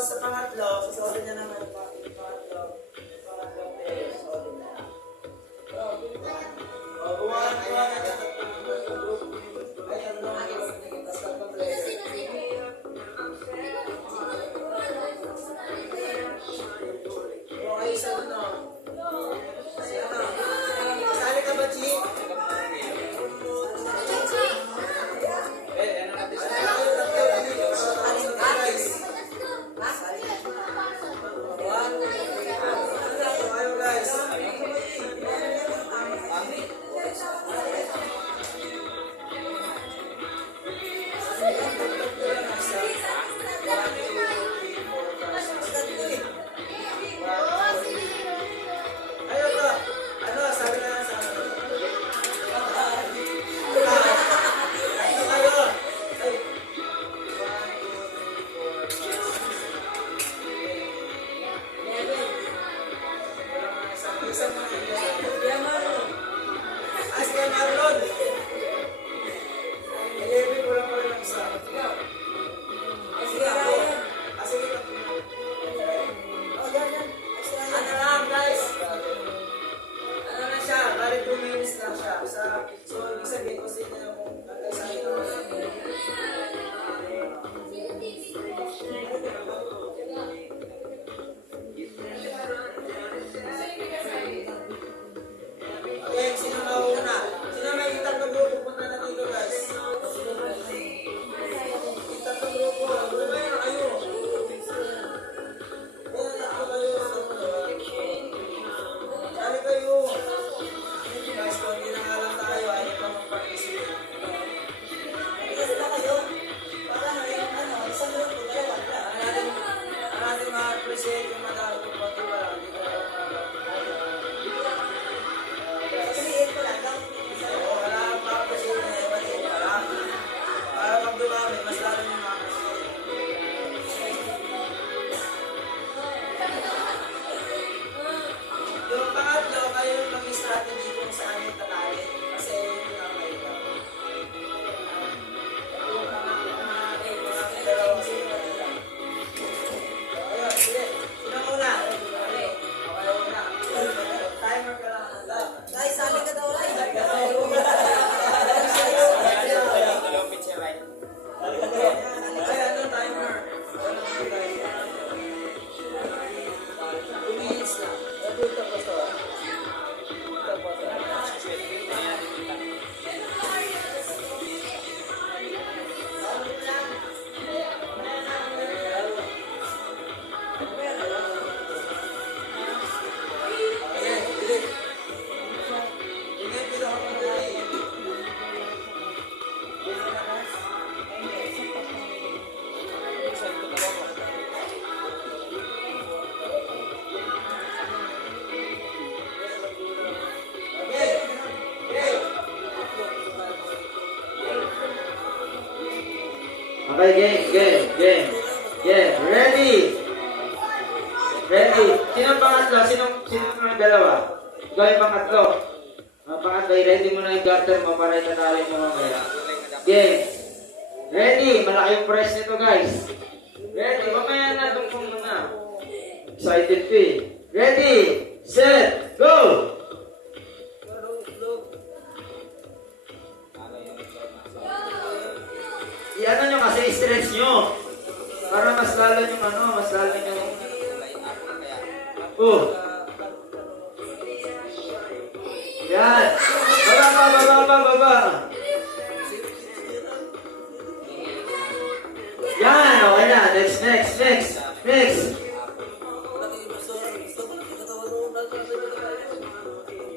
sa pangatlo, susuotin niya naman yung pangatlo. Pangatlo, susuotin niya. Buwan at saka ay, tatlong group. Tapos tatlong player. Okay, isa doon o. Kasi ano, kasali ka ba, Chi? Okay, game. Ready? Sino ang pangatlo? Sino ang dalawa? Ikaw yung pangatlo. Pangatlo, ready mo na yung garter mo para itatali mo mamaya. Game. Ready? Malaki yung press nito, guys. Ready? Mamaya na, tungkong muna. Excited pa eh. Ready? Set, go! I-ano nyo kasi, stretch nyo. Para mas lalo yung mas lalo yung... Yan. Baba. Yan, okay na. Next.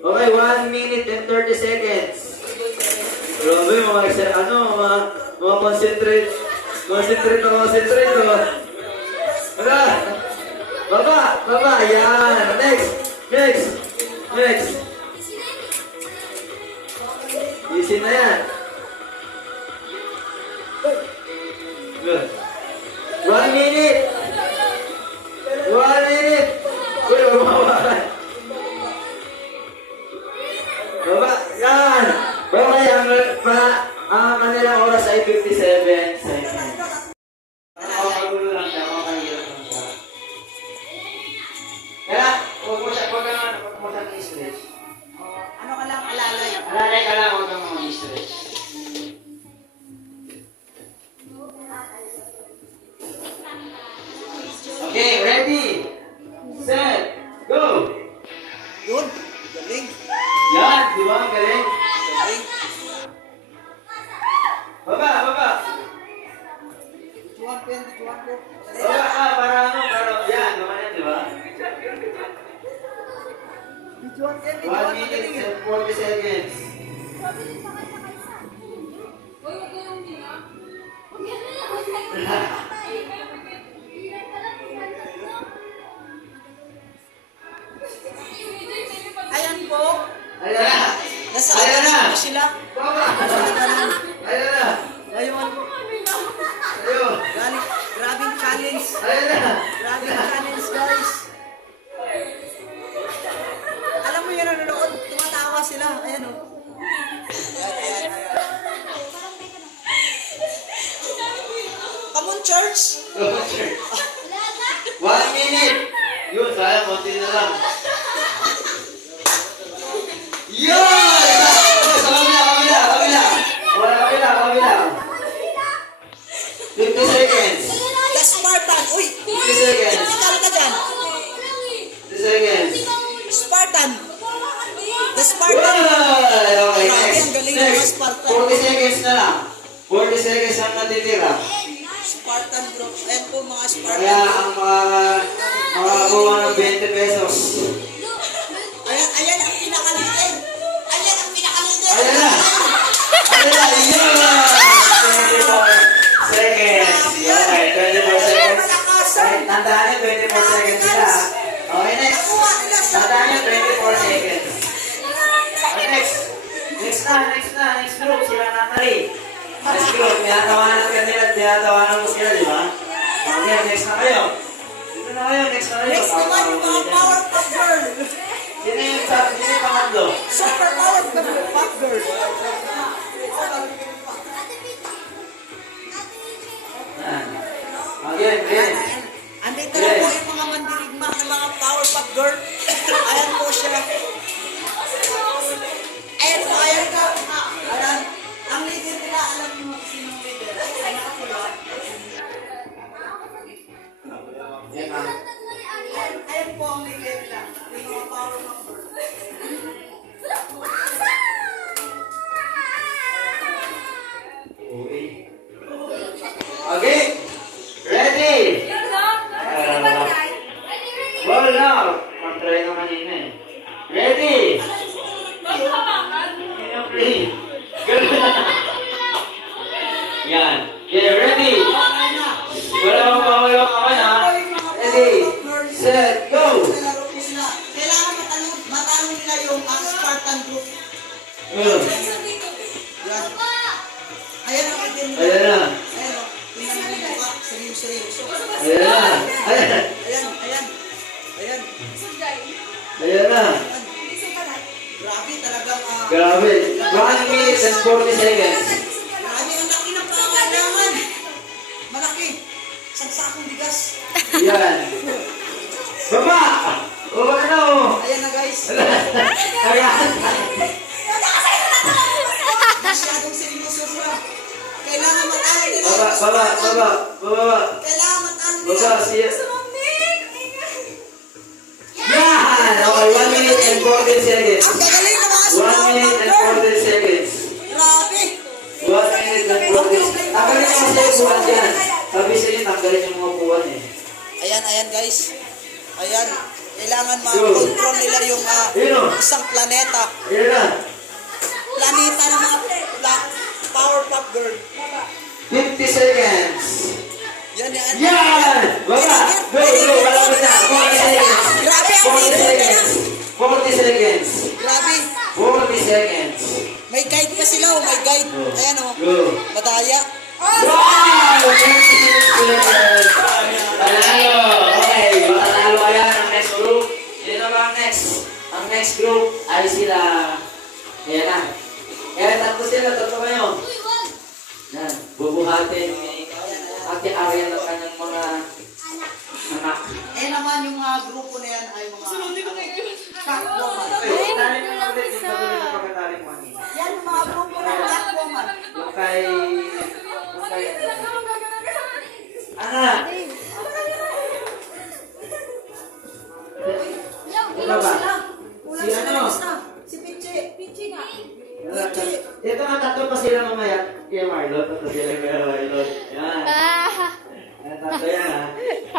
Okay, 1 minute and 30 seconds. Grabe, mga concentrate. Baba, yan. Next. Easy na yan. Good. 1 minute. Uy, bumawakan. Baba, yan. Baba, ang kanilang oras ay 57 seconds. Okay lang siya. Ready? Set! Go! Yun. Galing. Yan, di ba? Ang galing. Galing. Baba, baba. Juan pen, Juan pen. Baba ka, para ano, para, yan, naman yan, di ba? Juan pen, 1 minute and 40 seconds. Ayan po. Ayan na! Nasa Ayan na! po sila. Baba! Ayan na! Ayun. Ayun! Grabing challenge. Ayan na! Grabing challenge, guys. Alam mo yan, nanonood, tumatawa sila. Ayan, oh. Ayan. Come on, church. 1 minute! Yun, sayang, konti na lang. Yun! Sa kabila! Wala kabila! 50 seconds! The Spartan. Uy, 50 seconds! physical ka dyan. 50 seconds! Spartan. The Good! Spartan. Okay, Grabe, next. ang galing ng Next. Spartan. 40 seconds na lang. 40 seconds ang natitira. Spartan group. Ayan po mga Kaya Spartan. ang makakuha ng 20 pesos. Ayan ang pinaka-leader. Ayan ang pinaka-leader. Ayan na! Ayan na! Yun! 24 seconds. Okay, 24 seconds. Okay, tandaan niyo, 24 seconds sila. Okay, next. Tandaan niyo, 24 seconds. Okay, next. Next group. Sila Natalie. Next group. Tinatawanan mo sila, di ba? Okay, next na kayo. Dito na kayo, next na kayo. Next naman yung mga Powerpuff Girl. Sino yung pangatlo? Super Powerpuff Girl. Again. Andito na po yung mga mandirigma ng mga Powerpuff Girl. Ayan po siya. Ayan po. Ayan. Ang leader nila, alam mo sinong leader. Ayan po ang leader nila. Yung mga Powerpuff Girl. Okay. Ready? Ball now. Mag-try na kanina eh. Ready? Play. Yan. Okay, ready? Wala akong kawala ka na. Ready? Set, go! Kailangan matalo nila yung Spartan group. Go. Yan. Ayan ang leader nila. Ayan na. Ayan o. Tingnan mo yung mukha. Seryoso. Ayan na. Ayan. Ayan. Ayan na. Grabe talagang Grabe. 1 minute and 40 seconds. grabe ang laki ng pangangailangan. Malaki. Sagsakong bigas. Yan. Baba! Baba ka na oh. Ayan na guys. Ayan. Masyadong seryoso sila. Kailangan matalo nila. Baba. Kailangan matalo nila. Baba, siya. Yan! Okay, 1 minute and 40 seconds. Ang gagaling na mga 1 minute and 40 seconds. Grabe. 1 minute and 40. Tanggalin yung mga upuan dyan. Sabi sa inyo, tanggalin yung mga upuan eh. Ayan guys. Ayan. Kailangan ma-control nila yung isang planeta. Ayan na. Planeta ng mga Powerpuff Girl. 50 seconds. Yan. Yan! Baba! Go! Malapit na! 40 seconds! Grabe ang 40 leader nila. seconds! 40 seconds! Grabe. 40 seconds! May guide pa sila. May guide. Ayan o. Go! Madaya. Wow! 26 seconds! Panalo! Okay, matanalo kaya ang next group. Sino na ba ang next? Ang next group ay sila... Ayan na. Kaya tatlo kayo. Yan, bubuhatin ni Ate Ariel ng kanyang mga anak. Eh naman yung mga grupo na yan ay mga Catwoman. Tali mo lang din yung patuloy na pagkatali mo kanina. Yan yung mga grupo ng Catwoman. Yung kay... Ano na?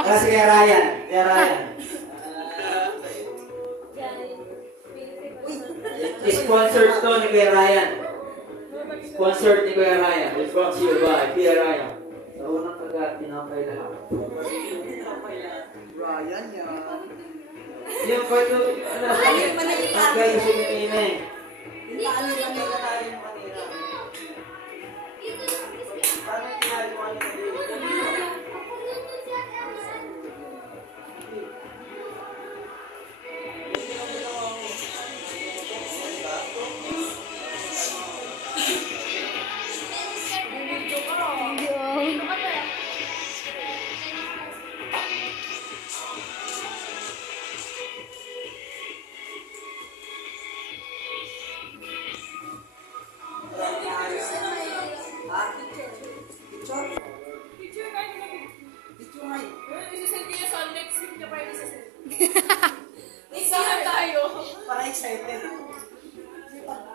Kasi kay Ryan. Kay Ryan. Sponsored to ni Kuya Ryan. Sponsored ni Kuya Ryan. It's brought to you by Kuya Ryan. Sa unang kagat, tinapay lahat. Ryan yan. Yung pwede, ano, hanggang yung sinimine. Paano yung nagkakali ng Manila? Paano yung ginagawa niyo ng Manila? Para excited.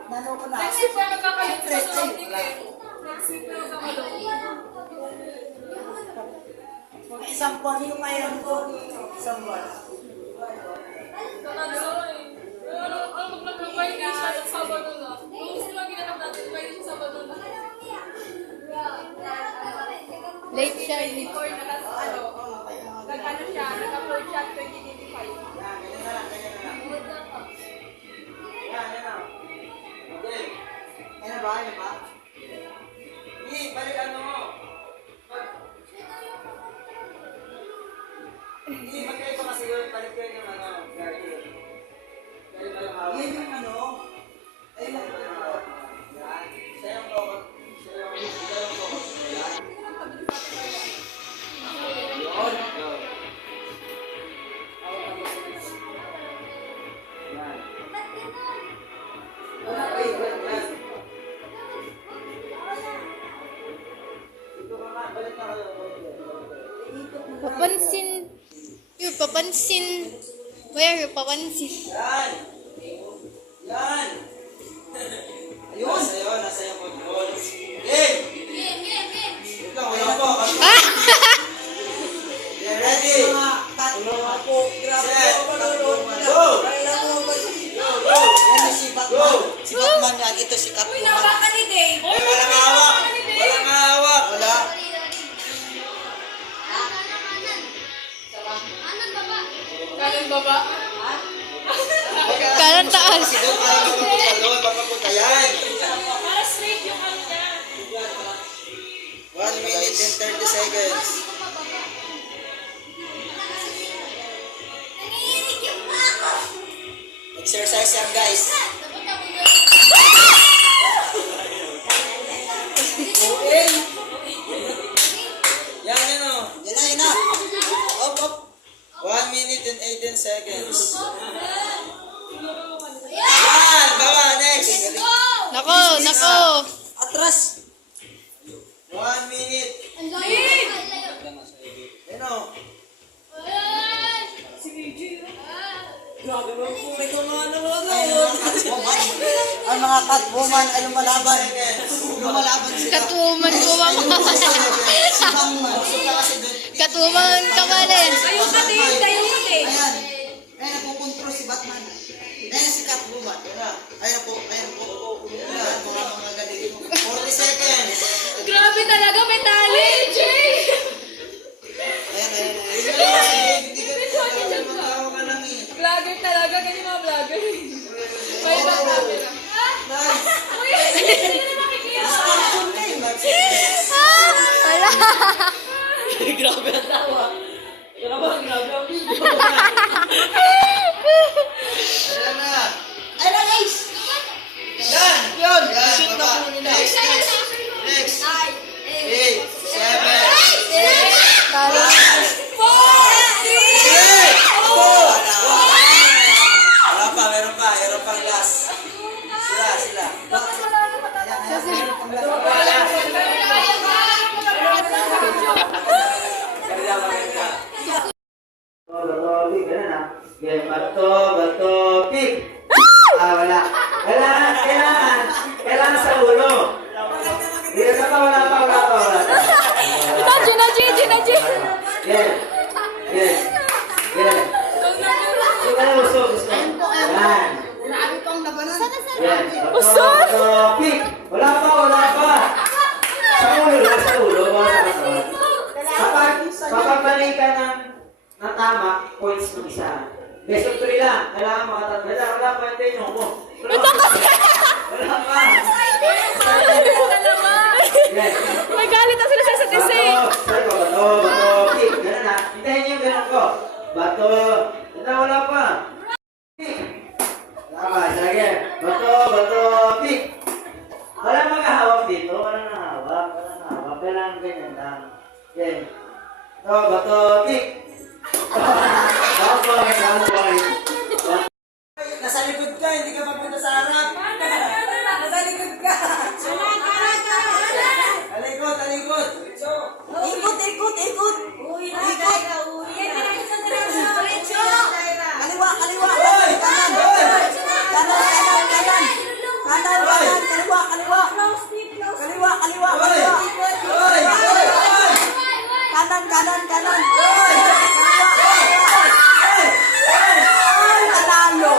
Nano ko na. Next week pa magkakalit sa surrounding eh. Next week na magkakalit. Isang buwan yung ngayon ko. Isang buwan. Kakadso eh. Ang maglaglabay niya siya ng Sabado na. Kung gusto lang ginanap natin, may siya Sabado na. Late siya. Record na tas ano. Nag-ano siya, nag-upload siya 2025. Ano ba? Ano ba? Hindi, balikan mo. Hindi, magkaiba kasi yun. Balik kayo ng ano. Yan yung ano. Ayun lang. Siya yung robot. Siya yung robot. Yun. Papansin. Yung papansin. Where yung papansin? Yan! Yan! Ayun! Nasa yung control. Game! Wait lang, wala pa. Ah! Get ready! Tulong ako. Set! Go! Go! Yan si Batman. Si Batman yan. Ito si Catwoman. Uy, nabaka ni Dave! Ay, walang hawak! Walang hawak! Wala. Kanan baba. Kanan taas. Kasi doon tayo mapupunta doon. Papapunta yan. Para straight yung ano niya. 1 minute and 30 seconds. Exercise yan, guys. Yan, yan o. Yan na, yan na. Up, up. 1 minute and 18 seconds. Yan, baba, next. Nako, nako. Atras. 1 minute. Yan o. Ang mga Catwoman ay lumalaban. Lumalaban sila. Katuman kumang. Si Batman. Katuman kamalin. Tayo ka din, tayo ka din. Ayan. Ayan, napupuntro si Batman. Ayan si Catwoman. Ayan po, ayan po. Ayan, mga galing. 40 seconds. Grabe talaga, metallic! Jay! Ayan, ayan, ayan. Hindi ka magkawa ka lang eh. Vlogger talaga, ganyan mga vlogger. May iba camera. Nice. Uy, hindi na nakikita. Action na yun. Ah! Wala. Grabe ang tawa. Grabe ang video. Ayan na. Ano guys? Yan. Yun. Yan, baba. Next, next. Next. 8, 7, Kala. 5, 4, 3, 2, 1. Wala pa, meron pa. Meron pang last. Sila. Bato, pick. Wala. Kailangan sa ulo. Wala pa. Gina, Gina. Yan. mali ka ng tama, points mo isa. Best of 3 lang. Kailangan makatatlo. Wala pa yung tenyo mo. Wala pa. Yes. May galit na sila sa isa't isa eh. Bato. Kick. Ganun na. Hintayin niyo yung ganun ko. Bato. Wala pa. Kick. Tama, sige. Bato. Kick. Wala makahawak dito. Wala nahawak. Kailangan ganyan lang. Okay. Bato. Kick. Nasa likod ka, hindi ka mapunta sa harap. Nasa likod ka. Talikod. Ikot. Kaliwa. Kanan. Kaliwa. Kanan. Panalo.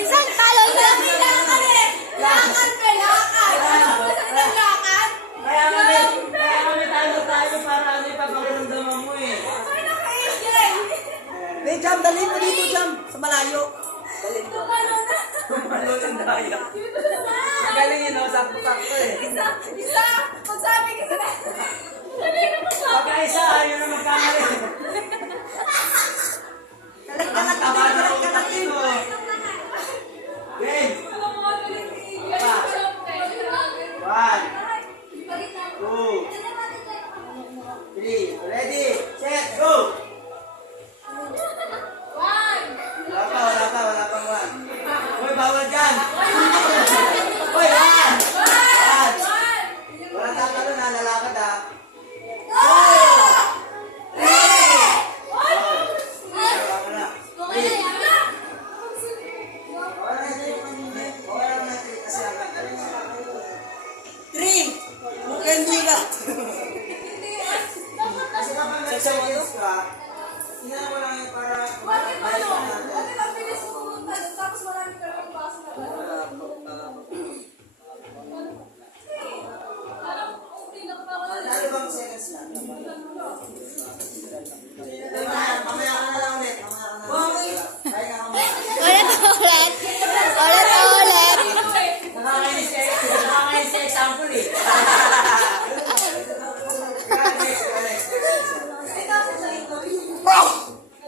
Isang talon na. Kaya tayo para ano ipapakiramdaman mo eh. Jam, dalhin mo dito, Jam. Sa malayo. Dalhin mo. Tumalo ng daya. Galing yun, sakto-sakto eh. Isa! Magsabi ka na! Pagka isa, ayaw na magkamali. Kalat dito. Game. 1, 2, 3. Ready, set, go! Wala pang 1. Uy, bawal dyan. Uy, 1. Wala tatalo na, lalakad ha. Kasi kapag nag-seconds ka, hinaan mo lang yung para Tapos marami ka lang basa na Lalo bang seconds lang? Mamaya ka na lang ulit. Kaya nga mamaya. Ulit. Nakakainis ka example eh.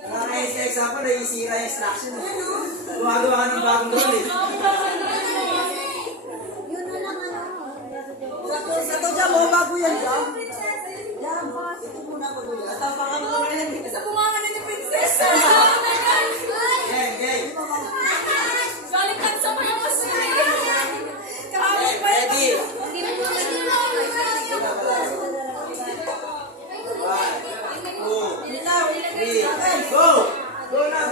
Nakakainis ka example eh, isira yung instruction eh. Gumagawa ka ng bagong goal eh. Ito dyan mo, bago yan dyan. Dyan, ito muna bago yan. Tapangan mo na yan. Sa kumanga na ni Princess! Game. Balikan sa mga masaya! Kahapon pa yun! Ready? 1, 2, 3, go! Go na.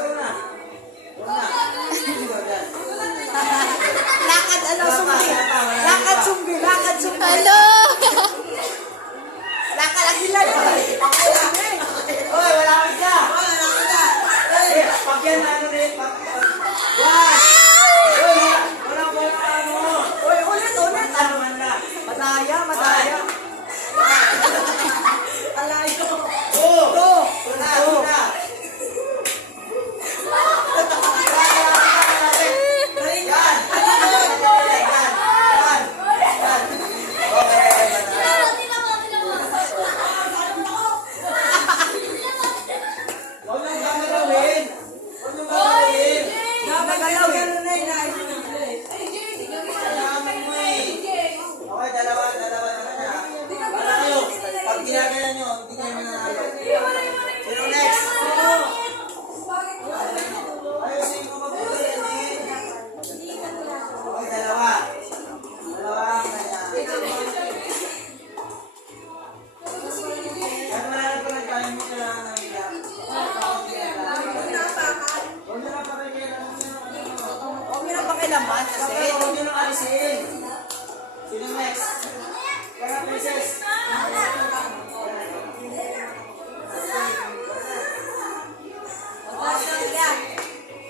Lakad sumbi. Hello. Lakad agilan. Oy, wala ka. Pag yan ano rin. Oy, ulit. Tanuhan na. Madaya. Alayo. Go. Una. Pag ginagawa nyo, hindi kayo mananalo. Sino next? Ayusin mo mabuti yan eh. Okay, dalawa ang kanya. Kaya malalang pa lang tayo mo kailangan ng ilang. Huwag nyo na pakilaman kasi. Huwag nyo na alisin. Sino next? Kaya princess.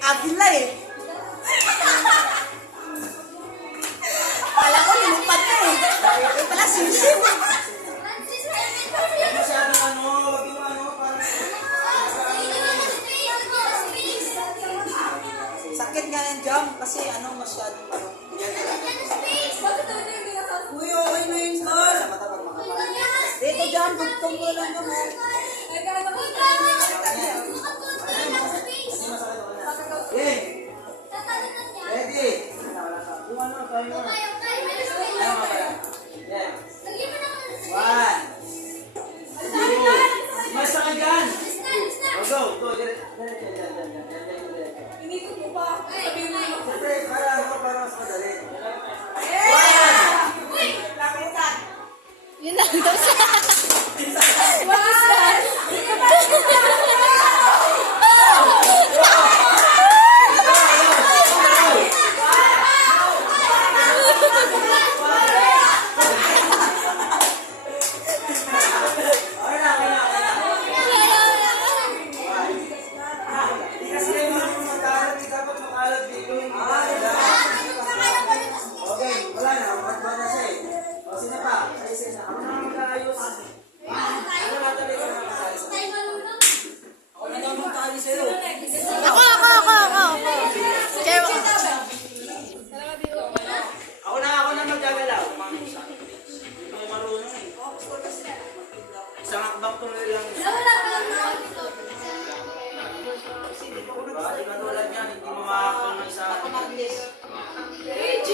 Agila eh. ano masyadong ano. Yan na lang. Bakit tayo yung ginasas? Uy, okay na yun, sir. Matapag makapal. Dito dyan, bugtong mo lang yung Nagkano ko Okay. Ready? Kung ano, tayo mo. Ayaw ka pala. Yeah. One. Two. Mas ka dyan. Go, go. Inikot mo pa. Sabihin mo yun. Siyempre, para mas madali. One. Yun lang daw siya. Okay na, okay na, okay na. Kasi yung mga makalat, di dapat makalat dito. Okay, wala na. Matba na siya eh. O, sino pa? Isa. Ako na mag-aayos. Ano natali ka na mag-aayos? Ako na daw mag-aayos sa'yo. Ako. Chair, Ako na mag-agalaw. May marunong eh. Isang akbak ko na lang. Bakit katulad yan, hindi mo makakang ng isa. AJ!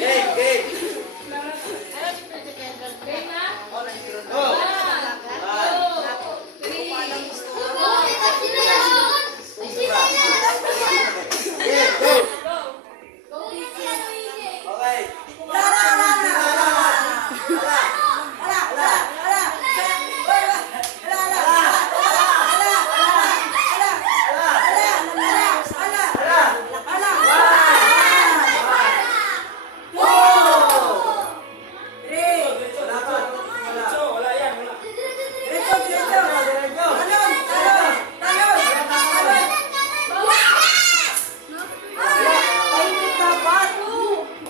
Game, game. Game na? Go. Game, go. Okay.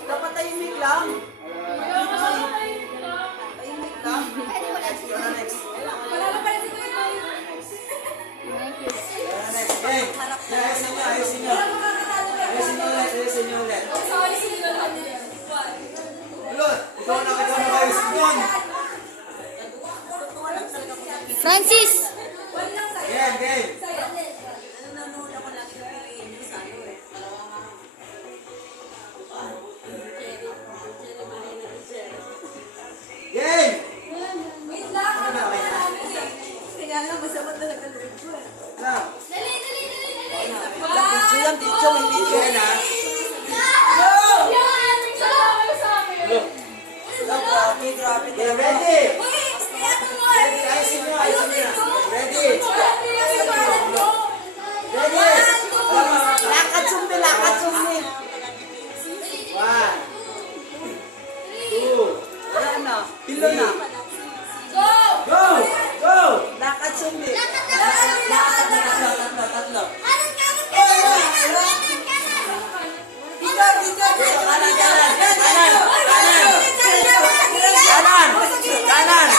Dapat tahimik lang. Tahimik lang. Next. Wala na pala si Kuya. Next game. Ayusin nyo. Ayusin nyo ulit. Sorry, sige na lang nila. One. Ulot, ikaw na ayusin yun. Francis! One lang sa'yo. Game, game. Sa'yo. Game. Wait lang. Ano ba namin eh? Now. One, Video yan, may video yan ha. Yan! Salamat sa akin. Grabe. Okay, ready? Ready, ayusin nyo. Ready? Ready? Lakad sumbi. One. Two. Wala na. Pilo na. Go! Go! Lakad sumbi. Tatlo. Kanan.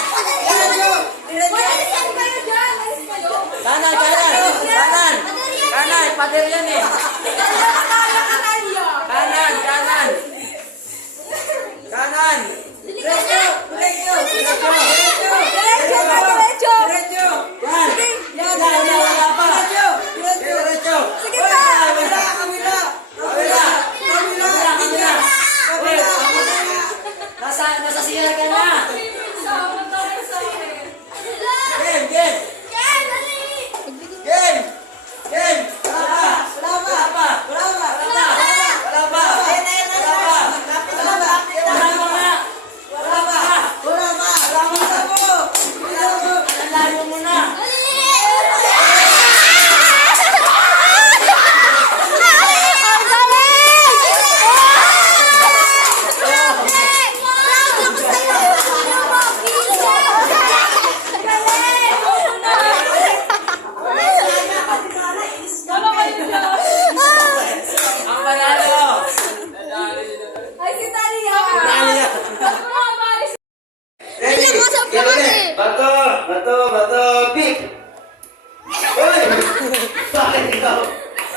zero.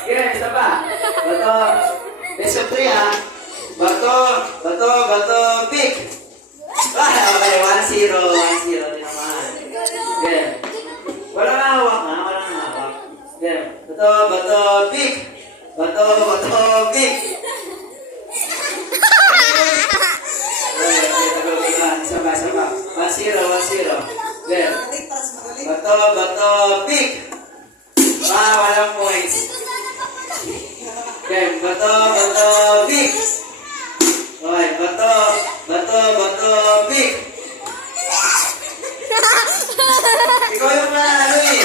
Yan, isa pa. Bato. Best of 3 ha. Bato, pick. Okay, 1-0. 1-0 din naman. Yan. Walang hawak ha, walang hawak. Yan. Bato, pick. Bato, pick. Isa pa. 1-0. Yan. Bato, pick. Walang points. Okay, bato, pick. Okay, bato, pick. Ikaw yung manalo eh.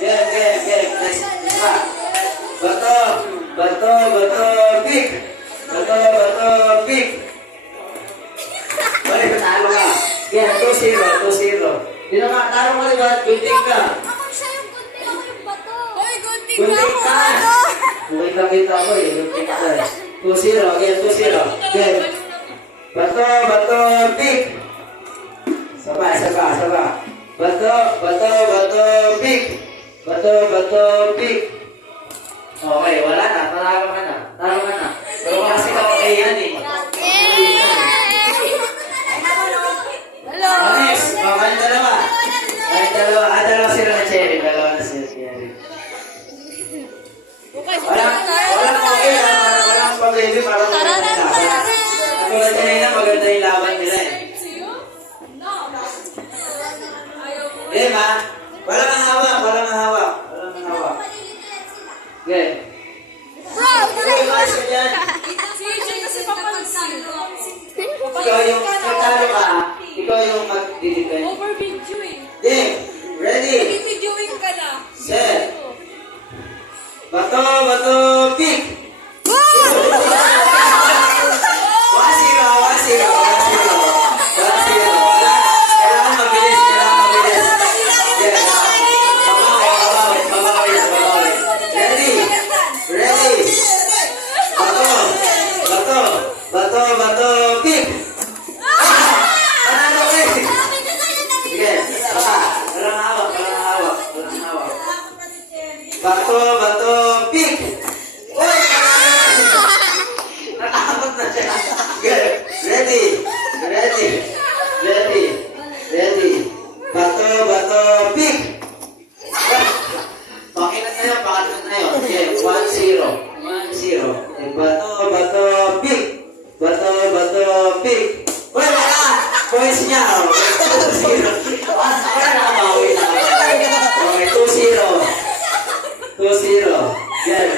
Game. Next. Isa. Bato, pick. Bato, pick. Okay, panalo ka. Yan, 2-0. Di naman, talo mo diba? Gunting ka. Ako siya yung gunting, ako yung bato. Hoy, gunting Gunting ka. Kita ako eh. Gunting ka eh. 2-0. Again, 2-0. Again. Bato, pick. Saba. Bato, pick. Bato, pick. Okay, wala na. Talo ka na. Pero kasi ka okay yan eh. Hello. Next. Kayong dalawa. Dalawa sila na Cherry. Dalawa na sila Cherry. Walang okay ha. Walang pag-baby para maganda yung laban. Katulad kanina, maganda yung laban nila eh. Game ha. Walang hawak. Game. Bro, Okay, guys, yan. Si AJ kasi papansin. Ikaw yung magtalo ka ha. Ikaw yung mag-didepend. Over-video eh. Game. Ready. Nag-videoing ka na. Set. Bato, pick. 1-0. Kailangan mabilis. Yes. Babawi. Ready. Bato, pick. Panalo eh. Sige. Walang hawak. Bato, pick. Uy! Natakot na siya. Good. Ready. Bato, pick. Pakinan tayo. Okay, 1-0. Bato, pick. Uy, wala! Points niya. 2-0. Wala nakabawi na. Okay, 2-0. Yan.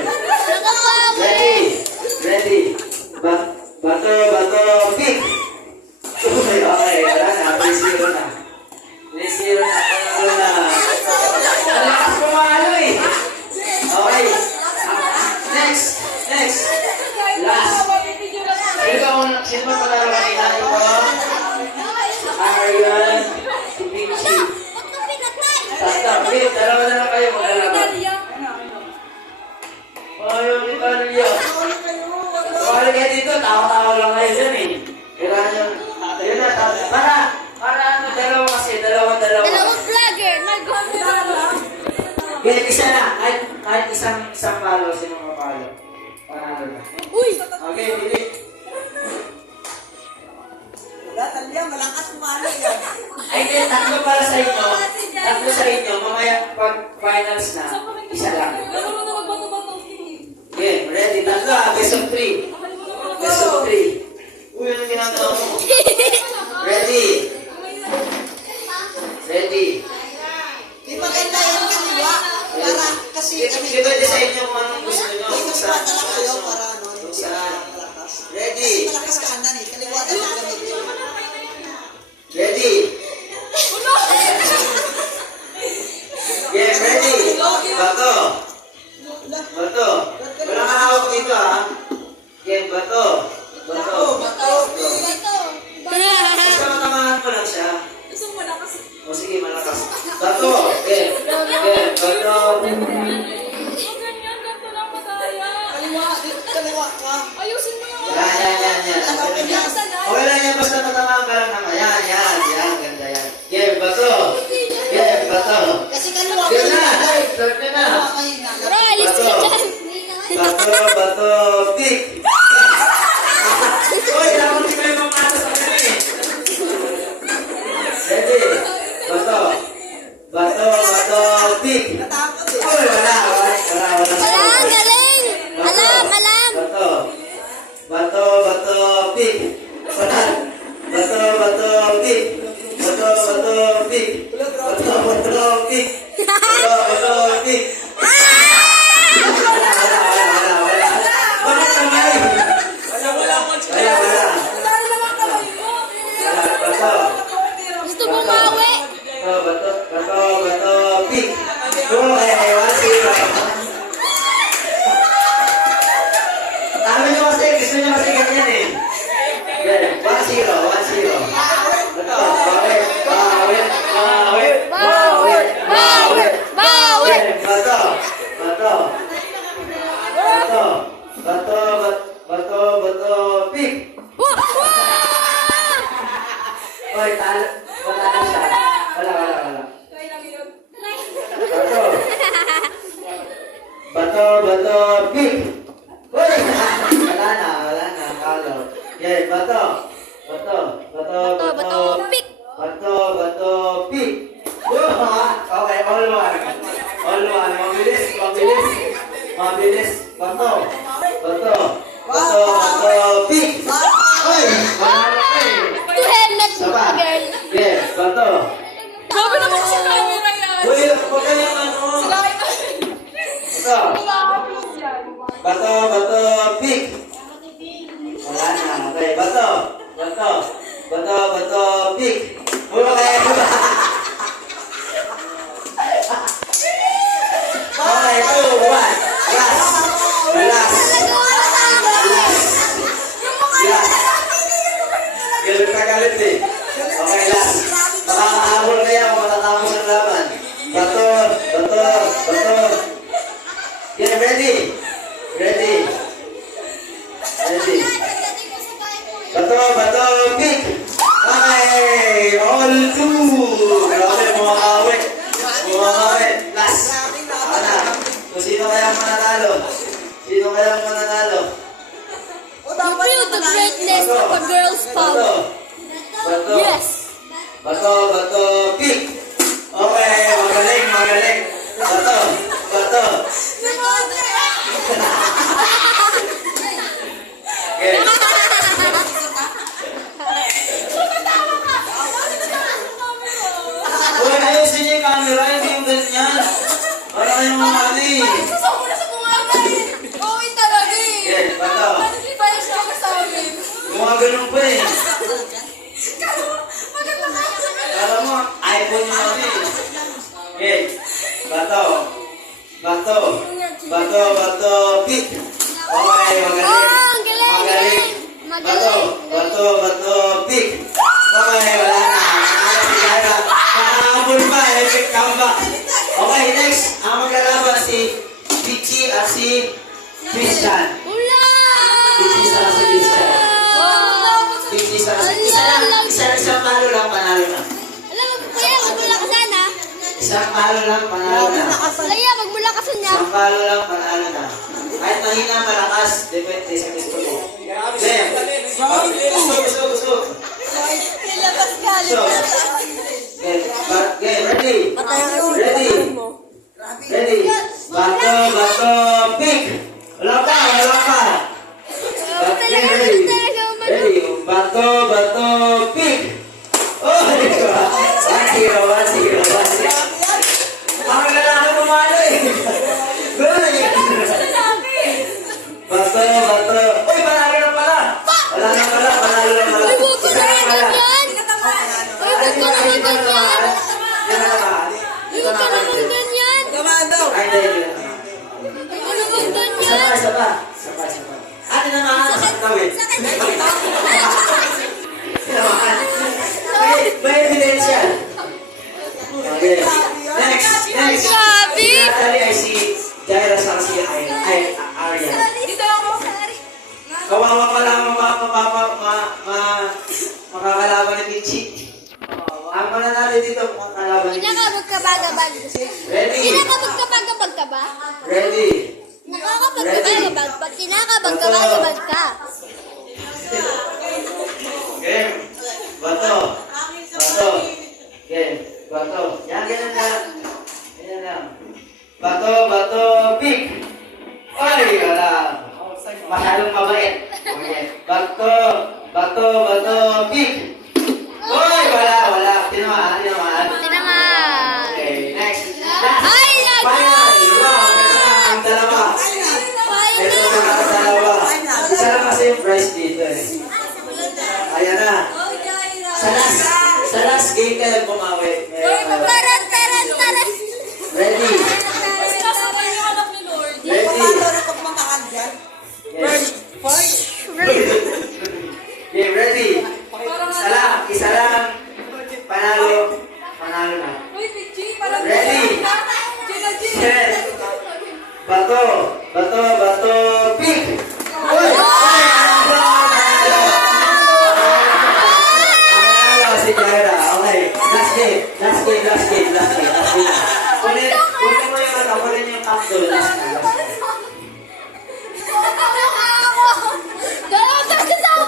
Ready. Bato, pick. Okay, wala na. 3-0 na. Panalo na. Ang lakas pumalo eh. Okay. Next. Last. Sino ba panalo kanina? Ito? Arian. Pichi. Wait, dalawa na lang kayo. Maglalaban. Ayaw ni Talia. Sumali kayo dito, tawa-tawa lang kayo dyan eh. Kailangan yun na, para dalawa kasi, dalawa. Dalawang vlogger. Ganyan, isa na, kahit isang palo, sino mapalo. Panalo na. Uy! Okay, pili. Wala, Talia, malakas umano yan. Ay, hindi, tatlo para sa inyo. Mamaya pag finals na, isa lang. Ano mo na magbato-bato? Okay, ready, tatlo ah, best of 3. Uy, ano ginagawa mo? Ready. Di maganda yung kaliwa. Para kasi Depende sa inyo kung anong gusto nyo. Dito pa na lang kayo para ano. Kung saan. Malakas. Ready. Malakas kanan eh. Kaliwa na lang gamitin. Ready. Yeah, ready. Bato. Walang kahawak dito ha. Yeah, bato. Basta matamahan mo lang siya. Gusto mo na kasi. O sige, malakas. Bato. Yeah, bato. Ganyan, ganito lang mataya. Kaliwa ka. Ayusin mo yung Yan. Okay lang yan, basta matamahan ka lang naman. Yan. Ganda yan. Yeah, bato. Kasi kaliwa Yan na. Start nyo na. pik. Bato, pik. Wala. Bakit kamay? Wala. Bato. Gusto mo mawi? Bato, pik. Okay, 1-0. Tama nyo kasi, gusto nyo kasi ganyan eh. Yeah, 1-0. Bato, bawit. Bato, pik. Oy, wala na siya. Wala. Bato, pik. Uy! Wala na. Kalo. Yeah, bato, Pick. pik. Okay, all one. Mabilis. Bato, pik. Uy! Wala na siya eh. Two helmets mo, Saba. girl. Yeah, bato. Sabi naman sa camera yan. Uy, huwag kayong ano. Bato. Bato, pik. Wala na. Okay, bato, pik. Okay. Okay, 2-1. Last. Galit eh. Okay, last. Makakahabol kaya kung matatapos ang laban. Bato. Yeah, ready. Bato, pik. Okay, all two. Grabe, mumakawit. Last. Ana, kung sino kaya ang mananalo? You feel the greatness of a girl's power. Bato. Yes. Bato, pik. Okay, magaling. Bato. Okay. Huwag ayusin niyo yung camera, hindi yung ganyan. Para kayong mga Susok mo na sa kumama eh. Oo, talaga eh. Yeah, bato. Parang siya ka sa amin. Ganun pa eh. Kala mo, iPhone yung ano eh. Okay. Bato, pik. Okay, Oh, ang galing. Bato, pik. Okay, wala na. Nakahabol pa, epic comeback. Okay, next. Ang maglalaban si Pichi at si Christian. Ula! Pichi sa si Christian. Pichi sa si Isang palo lang, panalo na. Alam mo, kuya, magmula ka sana. Isang palo lang, panalo na. Kuya, magmula ka sana. Isang palo lang, panalo na. Kahit mahina, malakas, depende sa gusto mo. Then, gusto. Nilabas galit So, ready? Bato, pik. Wala pa. Ready? Bato, pik. Oh, dito. 1-0. Ang lalaki pumalo eh. Good. Bato. Uy, panalo na pala. Wala na pala, panalo na pala. Uy, huwag ka Isa na naman pala. ganyan. Uy, huwag ka naman ganyan. Yan na ba? Uy, huwag ka naman ganyan. Kamado. Ay, hindi. Huwag ka naman ganyan. Isa pa. Ano naman? Gawin. May ebidensya. Okay. Next. Grabe. Natalie ay si Jaira sa si Arya. Dito ako. Kawawa pa lang makakalaban ni Pichi. Ang mananalo dito, makakalaban ni Hindi Pichi. ka magkabagabag. Ready? Hindi ka magkabagabag ka ba? Ready? Nakakapagkabagabag pag kinakabagkabagabag ka. Game. Bato. Game. Bato. Yan, ganyan lang. Bato, pik. Ay, wala. Masyadong mabait. Okay. Bato, pik. Uy, wala. Tinamaan. Ito naman. Okay, next. Gintel bumawi. Taran, taran, taran. Ready? Sinasabay yung anak ni Lord. Ready? Paano rin pagmamahal dyan? Yes. Fight! Okay, ready? Isa lang. Panalo. Panalo na. Uy, Pichi, parang Ready? Gina G. Set. Bato. Bato. Bato. Pick. Uy! Panalo si Jaira. Okay. Last game. Last game. Last game. Last game. Last game. Kunin mo yung ano. Kunin yung cup doon. Last game. Last game. Galaw ka sa akin, ano?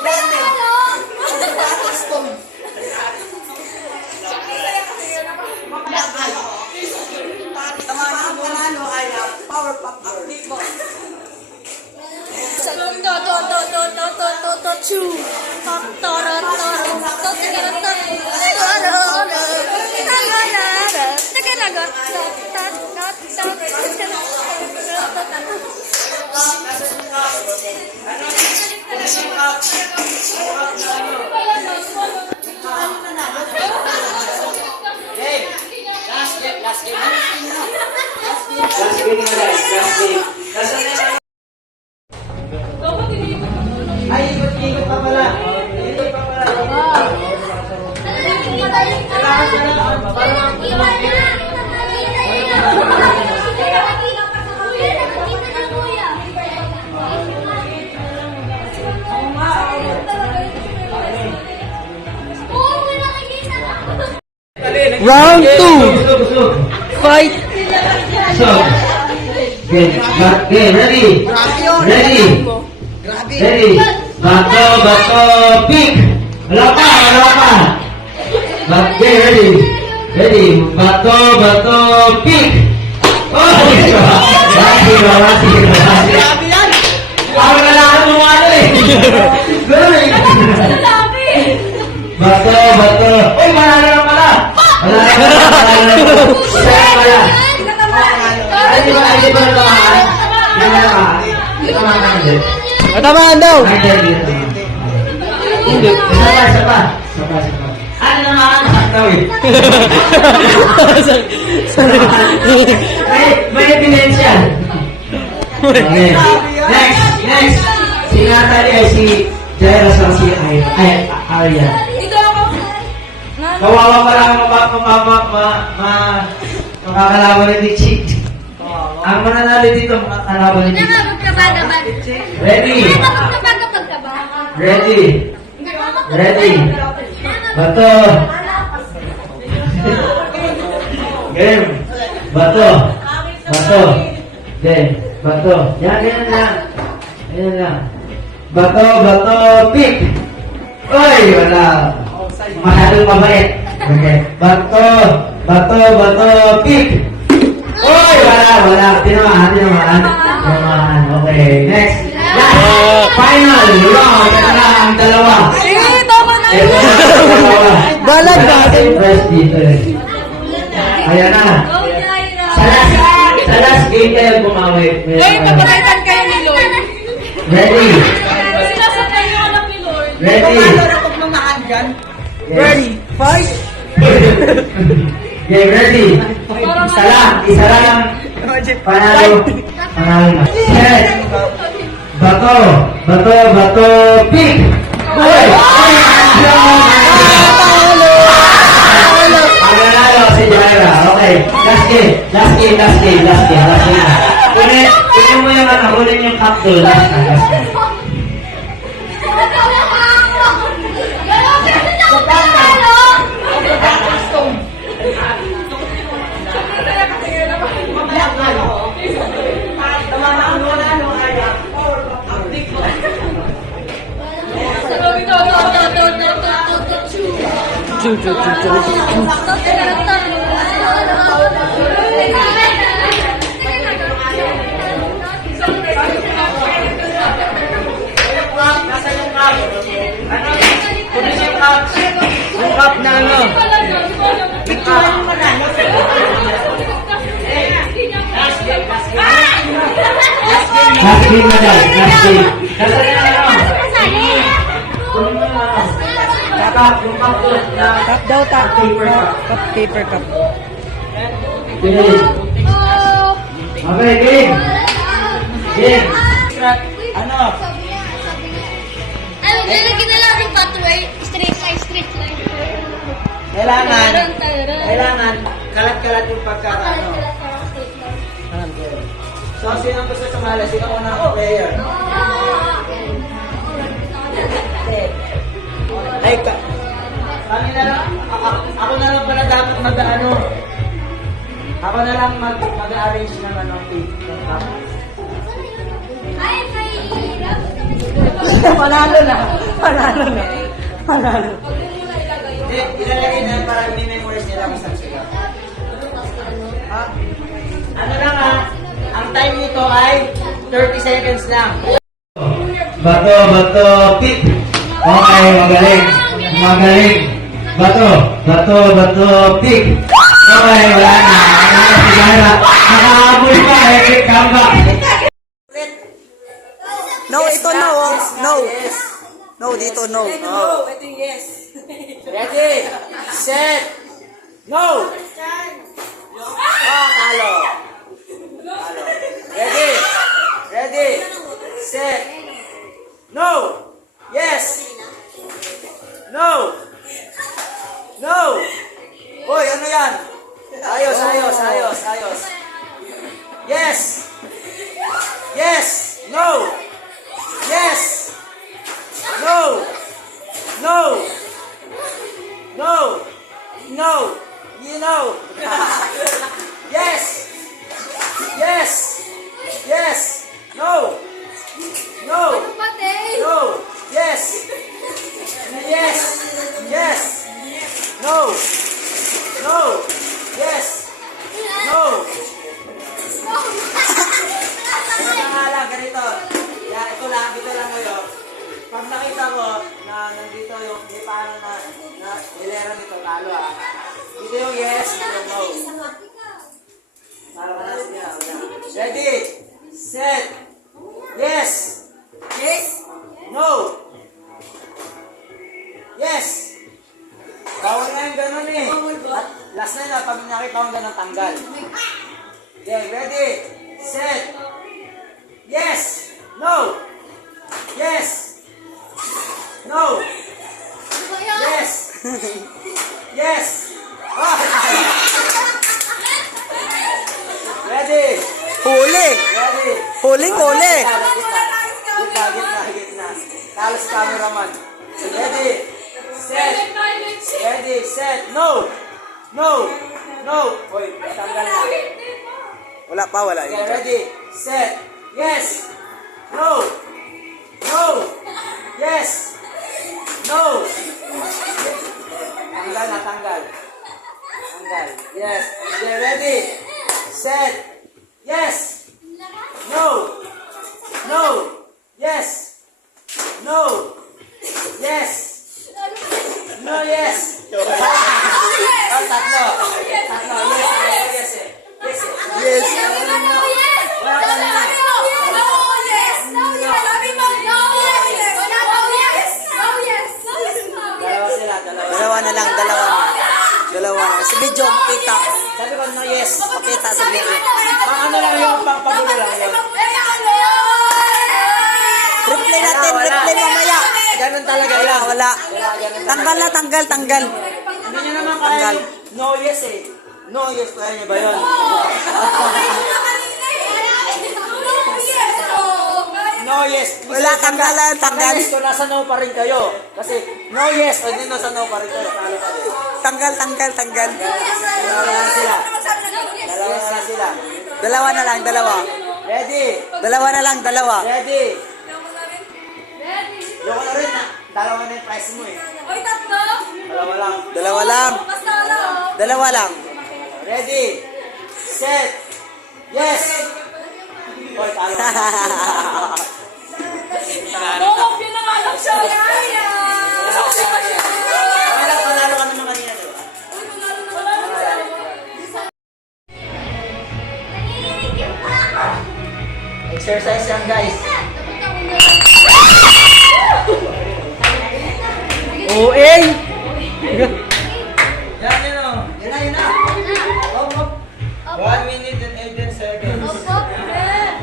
Tama ang panalo ay power pop update mo. Last game na guys. Last game. Nasaan na yung... Dapat iniikot mo muna. Ay, ikot pa pala. Ikot pa pala. Round 2. Fight! So, okay, ready? Ready? Ready? Bato, bato, pick! Wala pa, wala pa! Okay, ready? Ready? Bato, bato, pick! Oh! Lasi. Ako na lang mo ano eh! Sorry! Bato, bato! Uy, manalo na pala! Manalo. Saya pala! Ay, di ba natamaan? Di ba natamaan? Di ba natamaan? Matamaan daw! Hindi. Isa pa. Ano naman? Saktaw eh. May ebidensya. Okay. Next. Si Natalie ay si Jaira sa si Arya. Ito ako. Kawawa pa lang makakalaban ni Chick. Ang mananalo dito, makakalaban ni Chick. Nangabot ka ba naman? Ready? Nangabot ka ba kapag ka ba? Ready? Ready? Bato. Game. Bato. Game. Bato. Yan lang. Yan lang. Bato, pick. Uy, wala. Masyadong mabait. Okay. Bato, pick. Uy, wala. Tinamaan. Okay, next. Last. Final round. Ito na ang dalawa. Balag natin! First dito eh. Ayan na. Sa last game kayo bumawi. Lord, papalitan kayo ni Lord. Ready? Sinasabay yung anak ni Lord. Ready? Paano rin pagmamahal dyan? Ready? Fight! Okay, ready? Isa lang. Panalo na. Set. Bato, pick! Uy! Panalo si Jaira. Okay. Last game. Kunin mo yung ano, kunin yung cup doon. Last game. Yung cup na ano? Last game na guys. Last game. Kunin mo yung ano. cup. Yung cup doon na Cup daw, tap. paper cup. Cup, paper cup. Okay. Okay, game. Game. Ano? Ay, lalagyan na lang ng pathway. Straight line. Kailangan kalat-kalat yung pagkakaano. So, sino ang gusto sumali? Sino una ang player? Ay, kami na lang, ako na lang pala dapat mag-ano. Ako na lang mag-arrange ng ano, tape. Ay, mahirap. Panalo na. Panalo na. Panalo. Hindi, ilalagay na para i-memorize nila kung saan sila. Ano lang ha, ang time nito ay 30 seconds lang. Bato, kick. Okay, magaling. Bato, kick. Okay, wala na sigara. Nakahabol pa, kick comeback. No, ito no. Oh. No. No, dito no. No, ito yes. Ready, set, no! Talo. Ready, set, no! Yes! No! Uy, ano yan? Ayos. Yes! No! Yes! No! You know! Yes! No! Patay. No! Yes! No! Yes! No! Ganito. Yeah, ito lang ngayon. Pag nakita ko na nandito yung hindi paano na hilera nito, talo ah. Dito yung yes, dito yung no. Para ka na siya. Ready, set, yes, no, yes. Bawal na yung ganun eh. At last na yun, pag nakita ko ganun, tanggal. Okay, ready, set, yes, no, yes, no, yes, yes. Ready, Huli. Huli. Gitna. Talos cameraman. Ready, set, no. Hoy, tanggal na. Wala pa. Okay, ready, set, yes, no, yes, no. Tanggal. Yes. Okay, ready, set, yes, no, yes, no, yes. Tatlo. Yes. Yes. Dalawa na lang. Sa video, makita. Sabi ko, no, yes. Makita sa video. Ano lang yung pagulo lang yun. Replay natin. Replay mamaya. Ganun talaga. Wala. Tanggal. Hindi nyo naman kaya yung no yes eh. No yes, kaya nyo ba yun? No yes. Wala, tanggal. So nasa no pa rin kayo. Kasi no yes, o hindi nasa no pa rin kayo. Talo ka din. Tanggal. Dalawa na sila. Dalawa na lang. Ready? Ready? Yung na rin, dalawa na yung price mo eh. Dalawa lang. Ready? Set? Yes! Hoy, talo. Yun na nga lang siya. Okay lang, panalo ka naman kanina, di ba? Exercise yan, guys. OA! Yan, yun o. Yun na. Op, op. 1 minute and 18 seconds. Opo. Yan,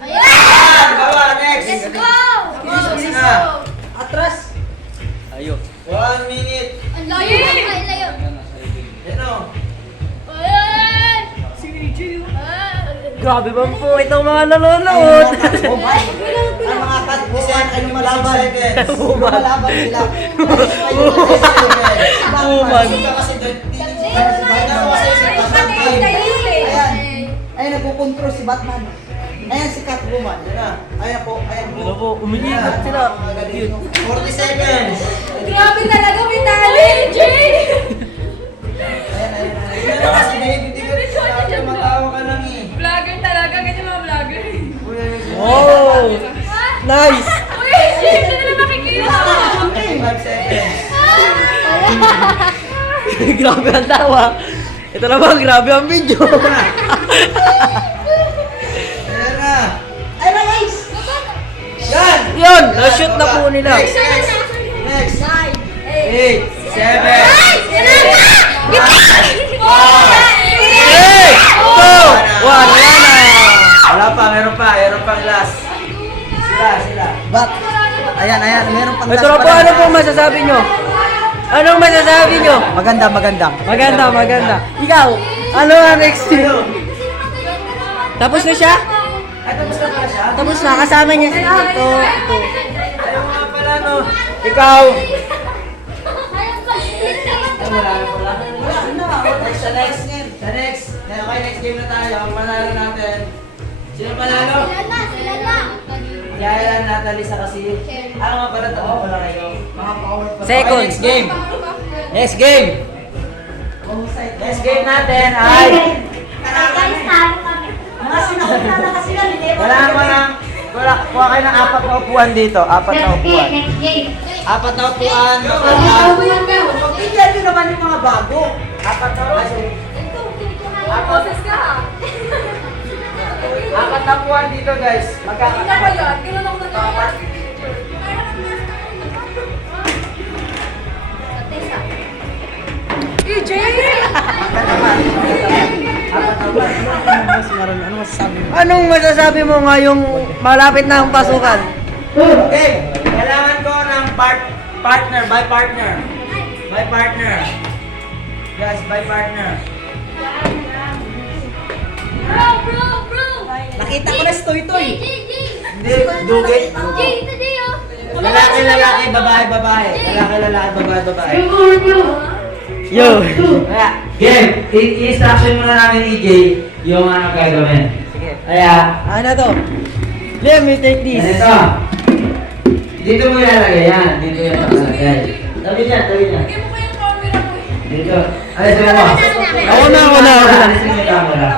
Ayan! gawa, next. Let's go! Bilis na. Atras. 1 minute. Ang layo, ang layo. Yan o. Ayan! Grabe ba po itong mga nanonood? Ang mga katbuan ay lumalaban. seconds. Lumalaban sila. Buman. Ayan. Ayan, nagkukontrol si Batman. Ayan si Catwoman. Yan na. Ayan po. Ayan po. Ano po, umiikot sila. 40 seconds. Grabe talaga, may tali! Jay! Yan na kasi Dave, hindi ka matawa ka lang eh. Vlogger talaga, ganyan mga vlogger. Oh! Nice! Uy, Jay, hindi na makikita! 5 seconds. Grabe ang tawa. Ito naman, grabe ang video. Yan na. Ay, guys! Yan! Yun, na-shoot na po nila. Next. 8, 7, Hey! 2! 1! Wala pa, meron pang last. Sila. Bat. Ayan. Meron pang Ito na po, ano po masasabi nyo? Anong masasabi nyo? Maganda. Maganda. Ikaw, ano ang next? Tapos na siya? Ay, tapos na pala siya? Tapos na, kasama niya si Ito. Ayaw nga pala, no? Ikaw, Ay, wala na pala. Next, sa next. Okay, next game na tayo. Ang panalo natin. Sino panalo? Yaya, Natalie, sa kasi. Ano nga pala, tao pala kayo. Second. Okay, next game. Next game natin ay... Mga sinauna na kasi yan. Kailangan mo ng... Kuha kayo ng 4 na upuan dito. 4 na upuan. 4 na upuan. Pagpigyan nyo naman yung mga bago. 4 na upuan. Boses ka ha? 4 na upuan dito, guys. Ano ba yan? Ganun ako natawa. Jay! anong masasabi mo ngayong malapit na ang pasukan? Okay. Kailangan ko ng partner. By partner. Guys, by partner. Bro! Nakita ko na si Toy. Hindi, dugit. Lalaki, babae. Lalaki, babae. Yo! Kaya, game, i-instruction muna namin EJ yung ano gagawin. Kaya, Ano to? Let me take this. ganito. Dito mo ilalagay yan. Dito yan ilalagay. Tabi niya. Lagay mo kayong camera ko eh. Dito. Alisin mo. Ako na. Alisin mo yung camera.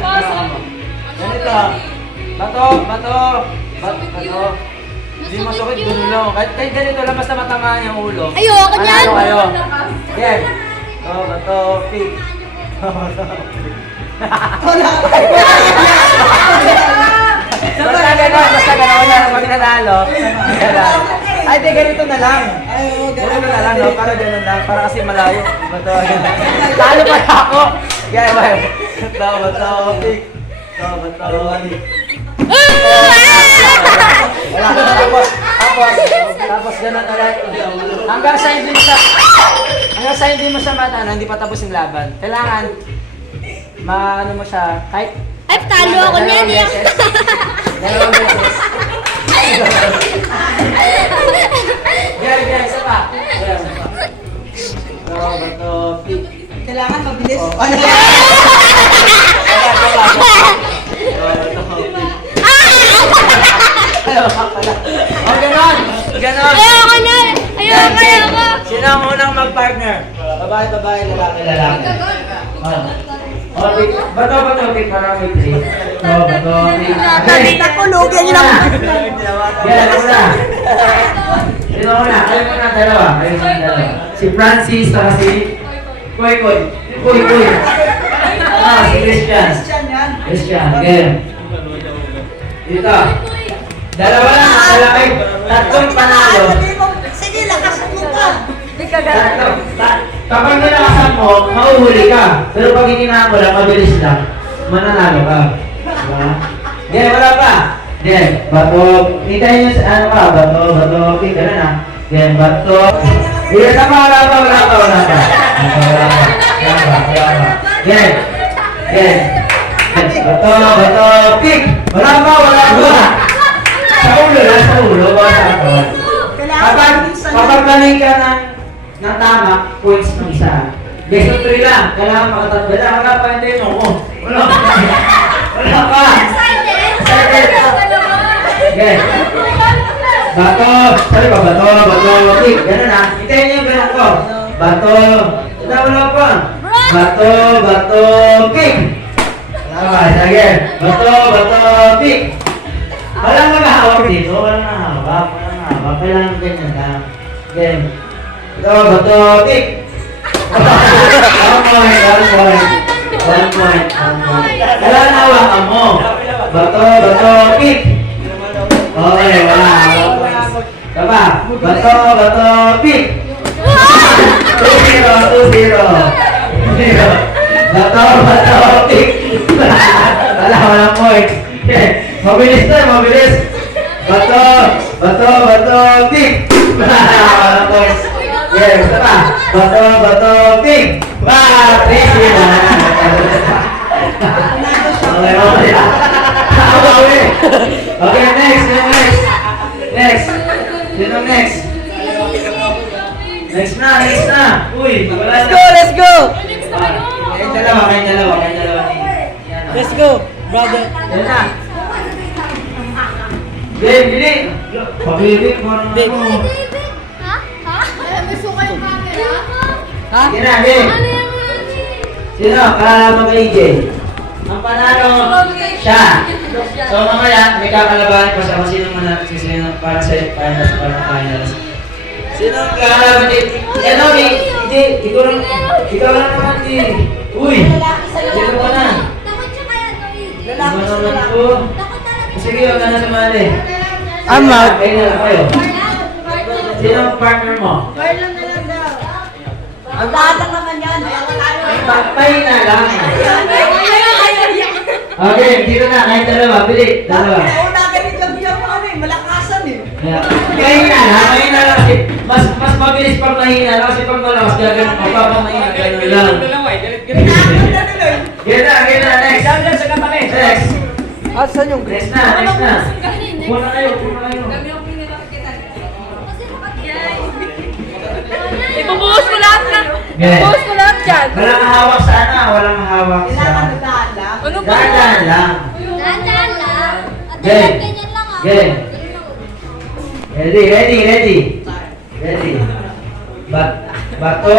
Pasok. Ganito. Bato. Hindi masakit, gano'n lang. Kahit ganito lang, basta matamaan yung ulo. Ayoko niyan. Panalo kayo. Yan. Bato, pick. Basta gano'n. Wala na pag nanalo. Ay, di ganito na lang. Ganito na lang, no? Para gano'n lang. Para kasi malayo. Bato, talo pa ako. Kaya, bato, pick. Bato, pick. Wala. Tapos gano'n na lang. Hanggang sa hindi mo siya matano, hindi pa tapos yung laban. Kailangan, maano mo siya, kahit Ay, talo ako niyan eh. Dalawang beses. Gary, isa pa. Bato, pick. Kailangan mabilis. Ganon. Ayoko na. Ayoko. Sino ang unang mag-partner? Babae, lalaki. Bato, pick para may 3. Bato, pick. Nakita ko, lugi nyo naman. Yan, una. Sino una? Kayo muna, dalawa. Si Francis, saka si Koy. Si Christian. Game. Dito. Dalawa lang, tatlong panalo. Sige, lakas mo pa. Kapag nilakasan mo, mauhuli ka. Pero pag ikinaan mo lang, mabilis lang, mananalo ka. Diba? Yan, wala pa. Yan, bato. Hintayin nyo sa ano ka, bato. Okay, gano'n na. Yan, bato. Yan, wala pa. Yan. Yan. Bato, kick. Wala pa. Sa ulo. Kapag galing ka ng tama, points ng isa. Best of 3 lang. Kailangan makatatlo lang. Wala pa, hintayin mo. Wala pa. Okay. Bato. Sabi ba, bato, kick. Ganun na. Hintayin niyo yung ganun ko. Bato. Wala pa. Bato, kick. Wala. Sige. Bato, kick. Walang maghahawak dito. Walang mahawak. Kailangan ganyan lang. Game. Bato, kick. 1 point. Kailangan hawakan mo. Bato, kick. Okay, wala. Kapa. Bato, kick. 2-0. Bato, kick. Walang point. Mabilis. Bato, kick. Walang point. Yeah, basta pa. Bato, kick. 3-0. Okay, next. Next na. Uy, wala na. Let's go! Kayong dalawa ni. Let's go, brother. Yan na. Bili. Pabilit mo naman ako. May suka yung camera. Ha? Yan na, game. Sino? Kalama kay AJ. Ang panalo, siya. So mamaya, may kakalabahan pa siya kung sino sino para sa finals. Sino ang kakalaban dito? Ano, hindi. Ikaw lang naman, di. Uy! Sino ka na? Takot siya kaya no, Iggy. Ano naman ko? Takot talaga. Sige, huwag ka na sumali. I'm out. Kayo na lang kayo. Sino ang partner mo? Marlon na lang daw. Ang lahat naman yan. Mahina lang. Okay, dito na. Kahit dalawa. Bili. Dalawa. Una ganit lang yung malakasan eh. Mahina lang. Kasi mas mabilis pag mahina lang. Kasi pag malakas, gagawin mo. Pag mahina, gano'n lang. Ganyan na. Next. Next. Asan yung Next na. Muna kayo. Kami ang pinakakita. Ibubuhos ko lahat na. Yeah. Ibubuhos ko lahat yan. Walang hawak sana. Walang hawak Kailangan sa... nagdaan lang. Ano ba? Dahan lang. Dahan lang. At Okay. ganyan lang ako. Okay. Ready. Bato.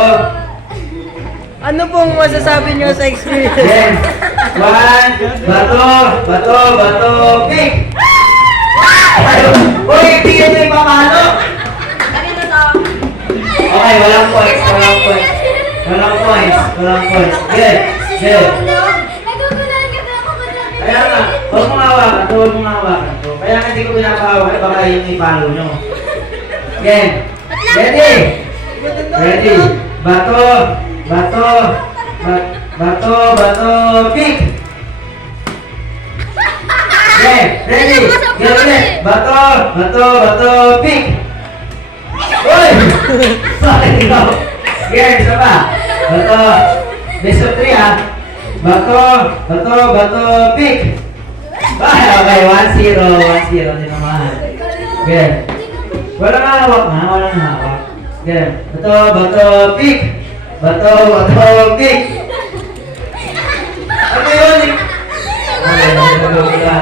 Ano pong masasabi niyo sa experience? Yes. 1. Bato. Kick. Uy, hindi yan yung mamalo. Okay, walang points. Good. Nagugulan kasi ako kasi. Kaya nga, huwag mong hawakan to. Kaya nga hindi ko pinapahawakan, baka yung ipalo nyo. Again. Ready. Bato, kick. Okay, ready. Bato, kick. Uy! Sorry, no. Again, isa pa. Bato. Best of 3 ah. Bato, kick. Okay, 1-0 din naman. Okay. Walang hawak. Okay. Bato, kick. Ano yun?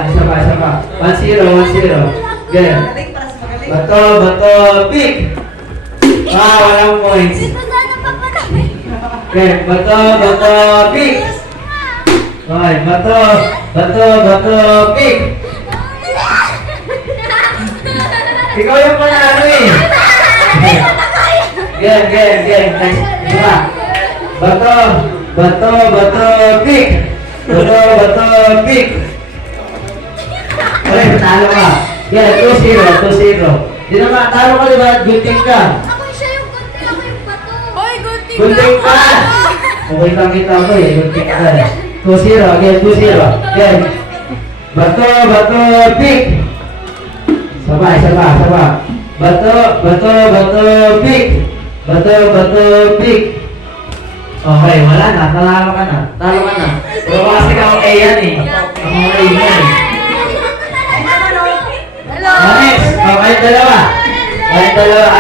Isa pa. 1-0. Okay. Bato, kick. Walang points. Dito sana pa pa namin. Okay, bato, kick. Okay, bato, kick. Ikaw yung panalo eh. Game. Next. Diba? Bato, kick. Okay, panalo ka. Yeah, 2-0. Di naman, talo ka diba? Good team ka. Ako siya yung konti, ako yung bato. Gunting ka! Okay lang kita ko eh. Gunting ka eh. 2-0. Again, 2-0. Again. Bato, bato, pick! Sabay, sabay. Bato, bato, bato, pick! Bato, bato, pick! Okay, wala na. Talo ka na. Pero kasi ako A yan eh. Ako A yan eh. Next. Okay, dalawa.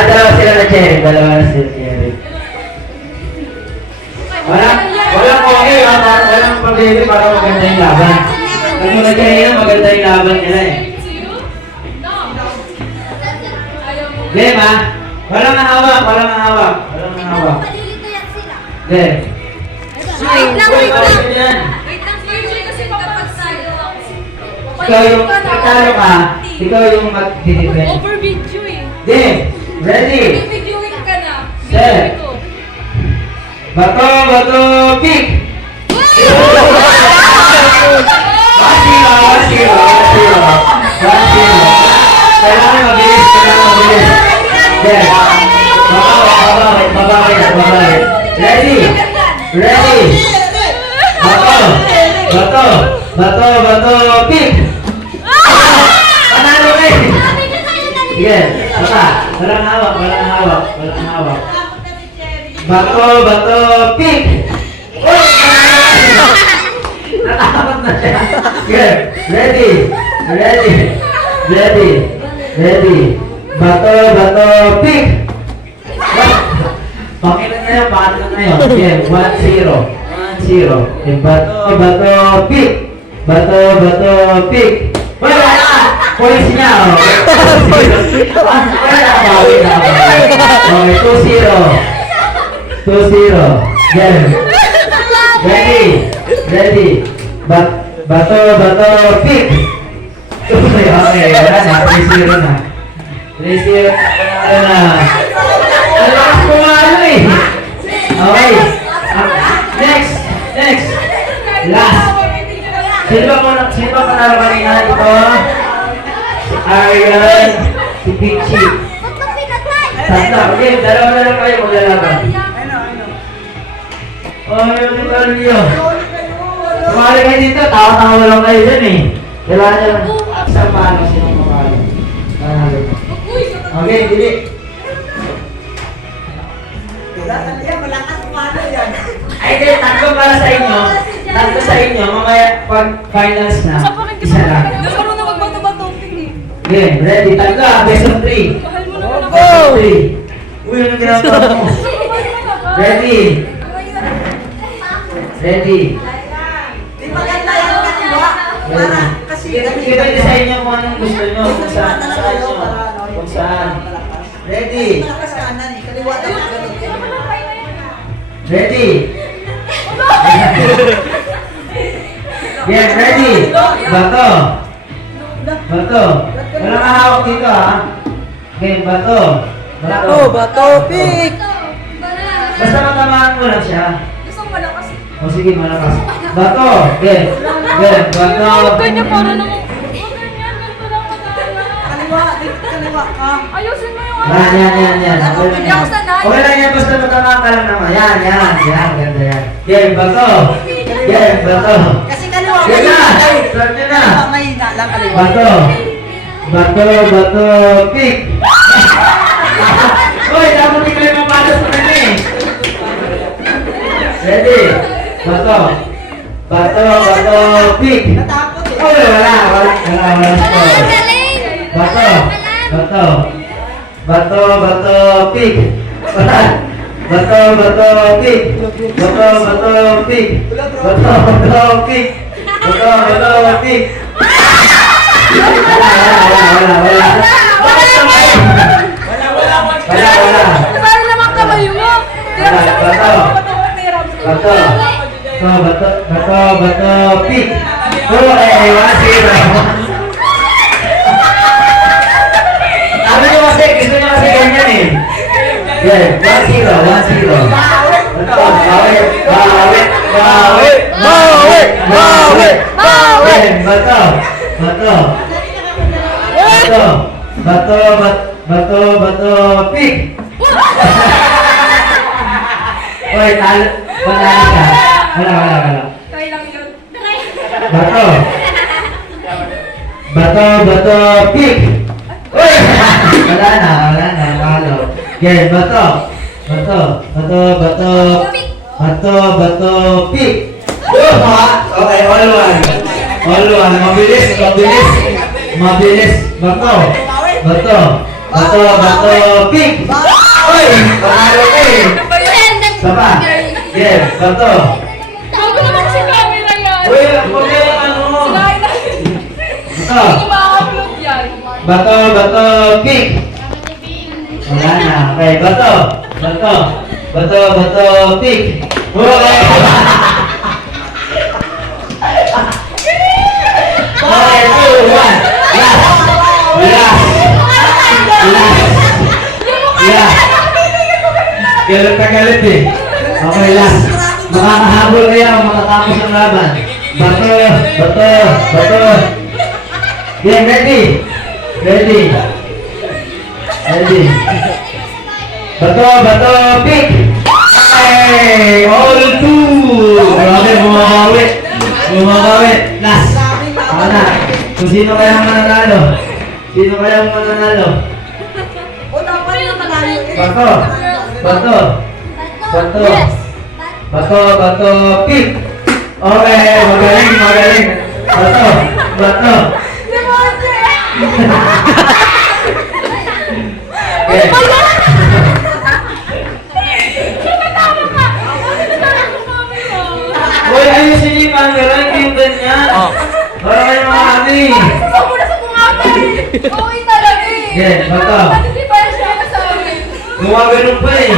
Dalawa sila na Cherry. Walang okay ha. Walang pag-ibig para maganda yung laban. Kasi na Cherry na maganda yung laban nila eh. Game ha. Walang hawak. Palilito yan sila. Game. Wait lang. Yan. Wait lang, CJ, kasi kapag tayo Ikaw yung talo ka. Ikaw yung mag-defend. over video eh. Game. Ready. Videoing ka na. Set. Video ko. Bato, pick! 1-0. Kailangan mabilis. Yes. Babawin. Ready. Bato, pick! Panalo ka eh! Sige, walang hawak. Bato, pick! Oh! Natakot na siya. Sige, ready. Bato, pick! Pakilan na yun, Sige, 1-0. Bato, pick! Wala na! Points niya, oh. Bawi na. Okay, 2-0. Game. Ready. Bato, pick! Okay, wala na. 3-0 na. Ang lakas kumalo eh. Okay. Next. Last. Sino ba panalo kanina? Ito. Si Arian. Si Pichi. Tatlo. Okay, dalawa na lang kayo maglalaban. Oh, yung talo niyo. Sumali kayo dito. Tawa-tawa lang kayo dyan eh. Kailangan nyo lang. Isang paano sino mapalo. Okay, dili. Malakas kumano yan. Ay, kaya tatlo para sa inyo. Tatlo sa inyo. Mamaya pag finals na, isa lang. Hindi marunong na magbato-bato. Hindi. Game, ready, tatlo. Best of 3. Mahal mo na lang. Best of 3. Uy, ano ginagawa mo? Ready. Di maganda yan kaliwa. Para kasi Depende sa inyo kung anong gusto nyo. Kung saan. Kung saan. Ready. malakas kanan eh. Kaliwa lang ganun. Ready. Game, ready. Bato. Walang kahawak dito ha. Game, bato. pick! Basta matamaan mo lang siya. Gusto mo malakas. O sige, malakas. Bato. Game, bato. Ganyan para naman. Ganyan, ganito lang magkala. Kaliwa ka. Ayusin mo yung Yan. Okay lang yan, basta matamaan ka lang naman. Yan. Ganda yan. Game, bato. Kasi kaliwa Yan na. mahina. Start nyo na. Kaliwa mahina lang kaliwa. Bato, pick! Uy, dapat tignan mo para sa kanya eh. Ready? Bato, pick! Natakot eh. Uy, wala score. Bato, pick! Bato, pick! Wala. Para naman kamay mo. Bato, pick! Oh, 1-0. Sabi nyo kasi, gusto nyo kasi ganyan eh. Yeah, 1-0. Bato, pick! Hoy, talo. Panalo ka. Wala. Kaya lang yun. Bato. Bato, pick. Uy! Wala na, malo. Okay, bato, pick. Okay, all one. Mabilis. Bato, pick. Uy! Panalo ka eh. Saba. Okay, bato. Bago naman si camera yan. Uy, huwag yung ano. Sinahin na. Bato. Hindi ko ma-upload yan. Bato, pick. Wala na. Okay, bato, pick. Okay. Okay, 2, 1. Last. Galit na galit eh. Okay, last. Makakahabol kaya kung makatapos ang laban. Bato. Yeah, ready. Bato, pick. Okay, all two. Grabe, bumabawi. Last. Ako na. Kung sino kaya ang mananalo? O dapat na manalo. Bato, pick. Okay, magaling. Bato. Okay. Hoy, ayusin niyo yung camera, hindi yung ganyan. Para kayo makakami. Gusto ko na sa kumamay. Okay talaga eh. Yeah, bato. Ba't hindi pa siya sa amin? Gumagano'n pa eh.